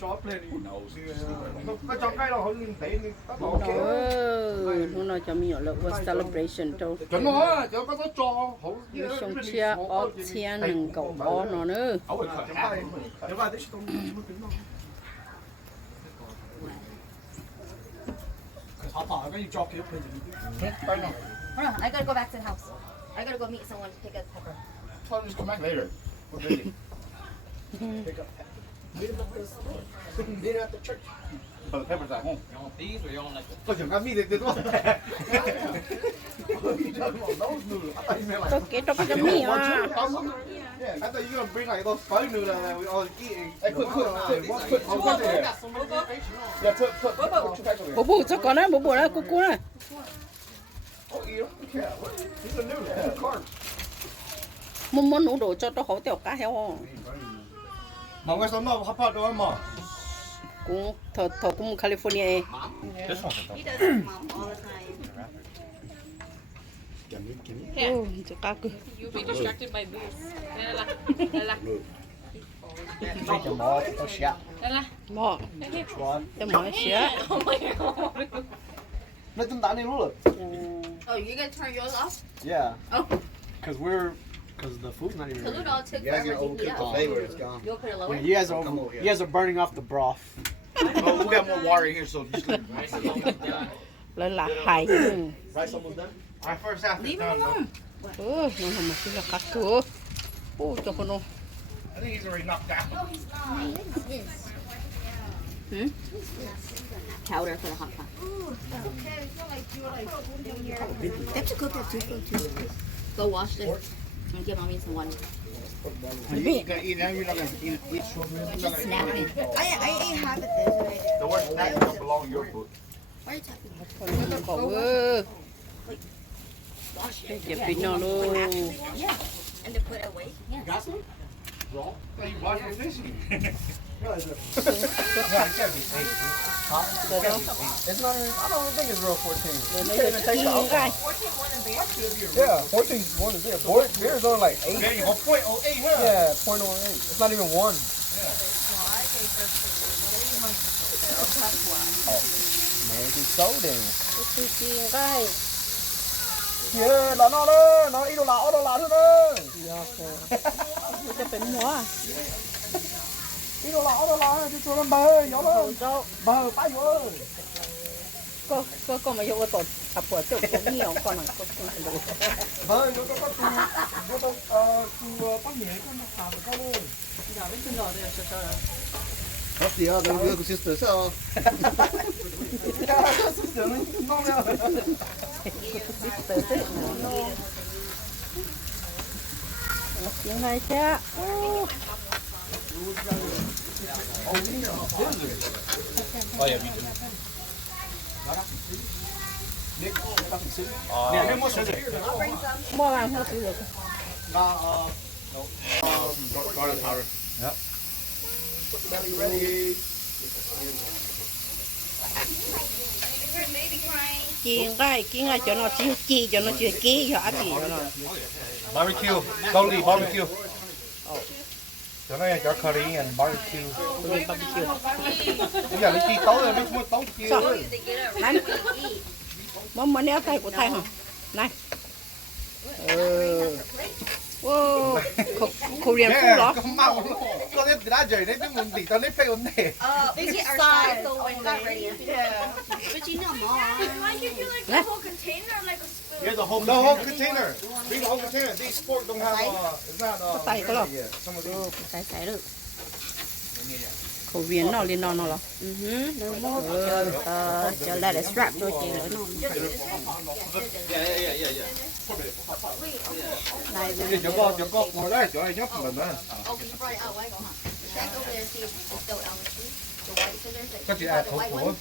chó lên đi nó trong cái đó họ liên tế đi tao bảo ok hôm nay cho mình ở lớp celebration đâu chuẩn rồi cho có cho họ trong chia ở chia nâng cậu bó nó nữa I gotta go back to the house. I gotta go meet someone to pick up pepper. Tell them just come back later. We're busy. Pick up meet him at the church. Oh, the pepper's at home. You want these or you want like the... Tôi chẳng có meet it. tôi kể cho cái mì à Yeah, I thought you were gonna bring like those spider noodles that we all eating. Hey, put one there. Yeah, put two packs over here. bố bố cho con đấy bố bố đấy cô này Oh, eat them. Yeah, these are noodles. Yeah, carb. muốn nấu đồ cho hổ tiểu cá heo Mà cái số nào hấp hấp đâu mà? cũng thọ cũng California This one's He does it mom all the time. cho cá cứ You'll be distracted by this. Dala. Drink them all. Oh, shit. Dala. mò để mò xía Oh my god. Let them down in roller. Oh, you gonna turn yours off? Yeah. Oh, Because the food's not even ready. Kalut all took forever to heat up. It's gone. You'll put it lower? Well, you guys are burning off the broth. Oh, we got more water here, so just leave. lên là hay Rice almost done. Our first half is Leave done. him alone. nó mà chỉ là cá cửa cho con nó I think he's already knocked out. No, he's not. What's this? Powder for the hot pot. That's a cook that too. Go wash this and give mommy some water. You gonna eat now? You're not gonna eat strawberries? Just snap it. I ate half of this already. The word snack don't belong in your food. Why are you talking about? cậu Wash it. dẹp pin nó luôn Yeah. And to put away? Yeah. Got some? Raw? No, you wash your fish. It's not even, I don't think it's real 14. rồi nó giờ cái cái Yeah, 14 is more than beer. Beer is only like 8. Okay, you go 0.08, huh? Yeah, 0.08. It's not even 1. Maybe so then. cái Yeah, là nó đó. Nó ít đồ lạ thôi đó. cho phải mua Ít đồ lạ. Chứ cho nó bờ, gió đó. cho Bờ, bãi vô ơi. có mà vô cái tổ tập của tiểu có nhiều con này có đồ Bờ, nó có tu bắt nhẹ con nó xào được con ơi. What's the other little sister? So, tiếng này chứ Oh yeah, me too. yeah, get more sugar. mua vàng không sử dụng Garlic powder. Yep. Belly ready. chiên cái cho nó chi cho nó chưa ký cho chị cho nó Barbecue. Totally barbecue. Cho nó cho curry and barbecue. tôi đi barbecue Bây giờ lấy chi tấu rồi, mấy mua tấu chi. này mà neo tay của thầy hả này wow Korean food đó Không mau. Con em đã rời đấy, mình bị tao lấy phê vấn đề. We get our side so when not ready. Yeah. But you know, mom. Why give you like a whole container like a spoon? Here's the whole container. Bring the whole container. These pork don't have it's not tay có đâu yet. Some of these. cái được Korean nó lên nó là cho lại để strap đôi chị nữa nó này Cho có ngồi đây, chỗ này nhấp mình đó. Oh, you brought it out white, huh? Check over there and see if it's still out. The white sugar. Có chị ai thấu của?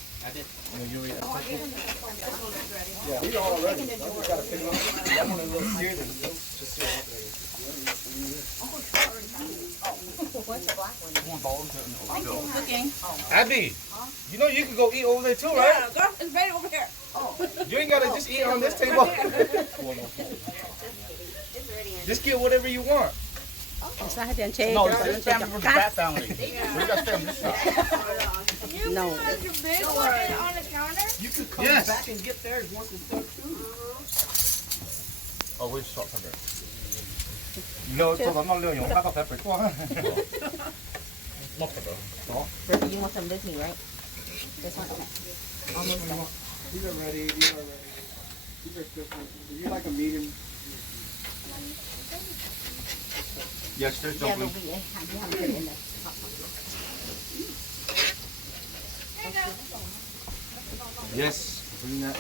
Yeah, we all ready. We gotta pick it up. That one is a little scared. Just What's the black one? Cooking. Abby, you know you can go eat over there too, right? Yeah, girl, it's right over here. You ain't gotta just eat on this table. It's already in. Just get whatever you want. Sa atin, che. No, this family was the fat family. We got to stay on this side. You No. put like your big one on the counter? You could come Yes. back and get theirs once it's done too. Oh, where's salt pepper? 以後做咁多料用黑個 pepper 多。Not pepper. Ricky, you want some of this meat, right? This one? Okay. Almost done. These are ready. These are ready. These are good ones. You like a medium? Yes, there's Yeah, dumpling. but we haven't put it in the hot pot. Yes, bring that.